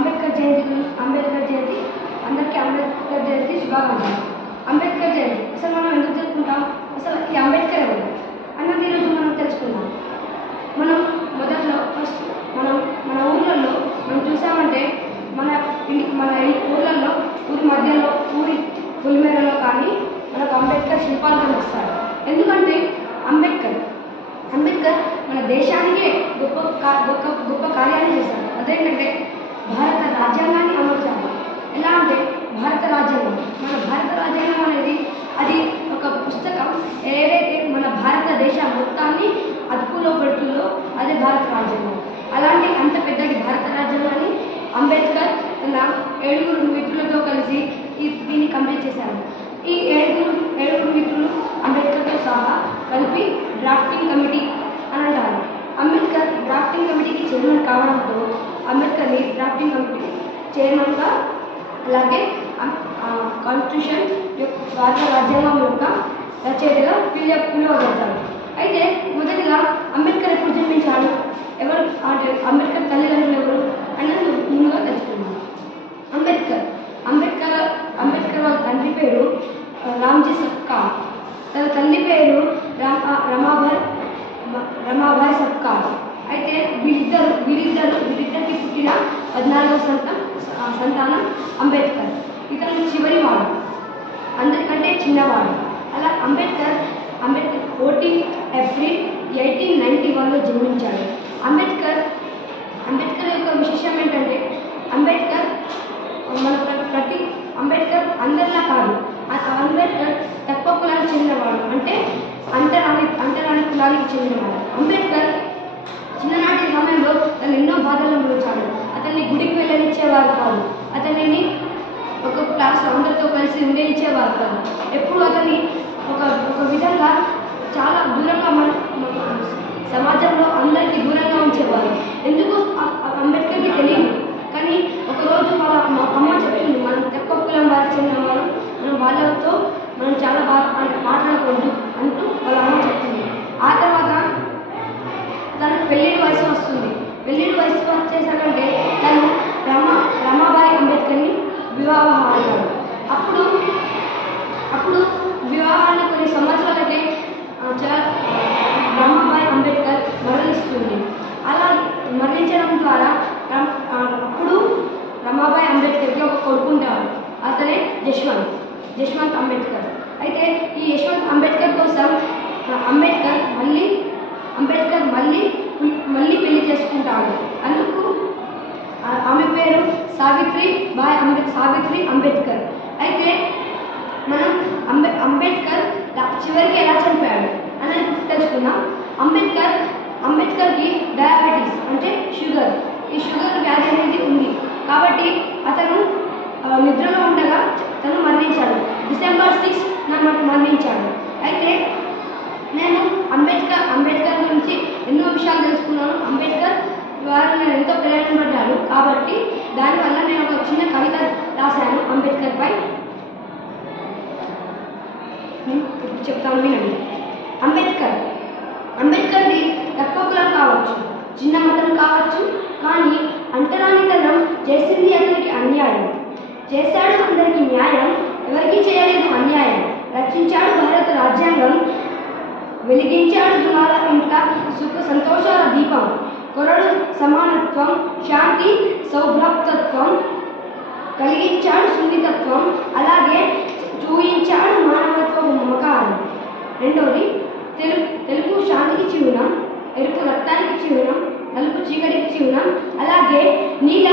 అంబేద్కర్ జయంతి అందరికీ అంబేద్కర్ జయంతి శుభాకాంక్షలు. అంబేద్కర్ జయంతి అసలు మనం ఎందుకు జరుపుకుంటాం? అసలు ఈ అంబేద్కర్ ఎవరు అన్నది ఈరోజు మనం తెలుసుకుందాం. మనం మొదట్లో ఫస్ట్ మన ఊళ్ళల్లో మనం చూసామంటే మన ఊళ్ళల్లో ఊరి మధ్యలో ఊరి పులిమేరలో కానీ మనకు అంబేద్కర్ శిల్పాలు కనిపిస్తాడు. ఎందుకంటే అంబేద్కర్ మన దేశానికే గొప్ప కార్యాన్ని చేశాడు. అదేంటంటే భారత రాజ్యాంగాన్ని అమర్చాలి. ఎలా అంటే మన భారత రాజ్యాంగం అనేది అది ఒక పుస్తకం. ఏదైతే మన భారతదేశ మొత్తాన్ని అదుపులో పెడుతుందో అదే భారత రాజ్యాంగం. అలాంటి అంత పెద్దది భారత రాజ్యాంగాన్ని అంబేద్కర్ తన 7 మిత్రులతో కలిసి దీన్ని కంప్లీట్ చేశారు. ఈ ఏడుగురు మిత్రులు అంబేద్కర్తో సహా కలిపి డ్రాఫ్టింగ్ కమిటీ అని అంటారు. అంబేద్కర్ డ్రాఫ్టింగ్ కమిటీకి చైర్మన్ కావడంతో అంబేద్కర్ని డ్రాఫ్టింగ్ కమిటీ చైర్మన్గా, అలాగే కాన్స్టిట్యూషన్ భారత రాజ్యాంగం యొక్క రచయితగా పిలువబడతారు. అయితే మొదటిగా అంబేద్కర్ ఎప్పుడు జన్మించాడు, ఎవరు అంటే అంబేద్కర్ తల్లిదండ్రులు ఎవరు అన్నది ముందుగా తెలుసుకున్నాం. అంబేద్కర్ వాళ్ళ తండ్రి పేరు రామ్జీ సర్కార్, తన తల్లి పేరు రమాబాయి సర్కార్. అయితే వీరిద్దరికి పుట్టిన 14వ సంతానం అంబేద్కర్. ఇతను చివరివాడు, అందరికంటే చిన్నవాడు. అలా అంబేద్కర్ 14 ఏప్రిల్ 1891లో జన్మించాడు. అంబేద్కర్ యొక్క విశేషం ఏంటంటే అంబేద్కర్ అందరిలా కాదు. అంబేద్కర్ తక్కువ కులానికి చెందినవాడు, అంటే అంటరాని కులానికి చెందినవాడు. అంబేద్కర్ చిన్ననాటి సమయంలో తను ఎన్నో బాధలు అనుభవించాడు. అతన్ని గుడికి వెళ్ళనిచ్చేవారు కాదు, అతనిని ఒక క్లాస్లో అందరితో కలిసి ఉండనిచ్చేవారు కాదు. ఎప్పుడు అతన్ని ఒక విధంగా చాలా దూరంగా సమాజంలో అందరికీ దూరంగా ఉంచేవారు. ఎందుకు అంబేద్కర్కి తెలియదు. కానీ ఒకరోజు మా అమ్మ చెప్పింది, మనం తక్కువ కులం వారికి చెందిన వారు, వాళ్ళతో మనం చాలా బాగా మాట్లాడకూడదు అంటూ వాళ్ళ అమ్మ చెప్తుంది. ఆ తర్వాత తనకు పెళ్ళిడి వయసు వస్తుంది. పెళ్ళిడి వయసు వచ్చేసరికంటే తను రమాబాయి అంబేద్కర్ని వివాహం ఆడాడు. అప్పుడు వివాహాన్ని కొన్ని సంవత్సరాలకే రమాబాయి అంబేద్కర్ మరణిస్తుంది. అలా మరణించడం ద్వారా అప్పుడు రమాబాయి అంబేద్కర్కి ఒక కొడుకుంటాడు. అతనే జశ్వంత్ అంబేద్కర్. అయితే ఈ యశ్వంత్ అంబేద్కర్ కోసం అంబేద్కర్ మళ్ళీ పెళ్లి చేసుకుంటాడు. అందుకు ఆమె పేరు సావిత్రి అంబేద్కర్. అయితే మనం అంబేద్కర్ చివరికి ఎలా చనిపోయాడు అని తెలుసుకున్నాం. అంబేద్కర్కి డయాబెటీస్ అంటే షుగర్, ఈ షుగర్ వ్యాధి అనేది ఉంది. కాబట్టి అతను నిద్రలో ఉండగా తను మరణించాడు. December 6 మరణించాడు. అయితే నేను అంబేద్కర్ గురించి ఎన్నో విషయాలు తెలుసుకున్నాను. అంబేద్కర్ వారు నేను ఎంతో ప్రేరణపడ్డాడు. కాబట్టి దానివల్ల నేను ఒక చిన్న కవిత రాశాను అంబేద్కర్పై. చెప్తాను వినండి. అంబేద్కర్ది తక్కువ కులం కావచ్చు, చిన్న మతం కావచ్చు, కానీ అంటరానితనం చేసింది అతనికి అన్యాయం. చేశాడు అందరికీ న్యాయం, ఎవరికీ చేయలేదు అన్యాయం. రచించాడు భారత రాజ్యాంగం, వెలిగించాడు జనాల ఇంట సుఖ సంతోషాల దీపం. కొరడు సమానత్వం, శాంతి సౌభ్రాతత్వం, కలిగించాడు సున్నితత్వం, అలాగే చూయించాడు మానవత్వపు మమకారం. రెండోది, తెలుగు శాంతికి చిహ్నం, ఎరుపు రక్తానికి చిహ్నం, నలుపు చీకటికి చిహ్నం, అలాగే నీల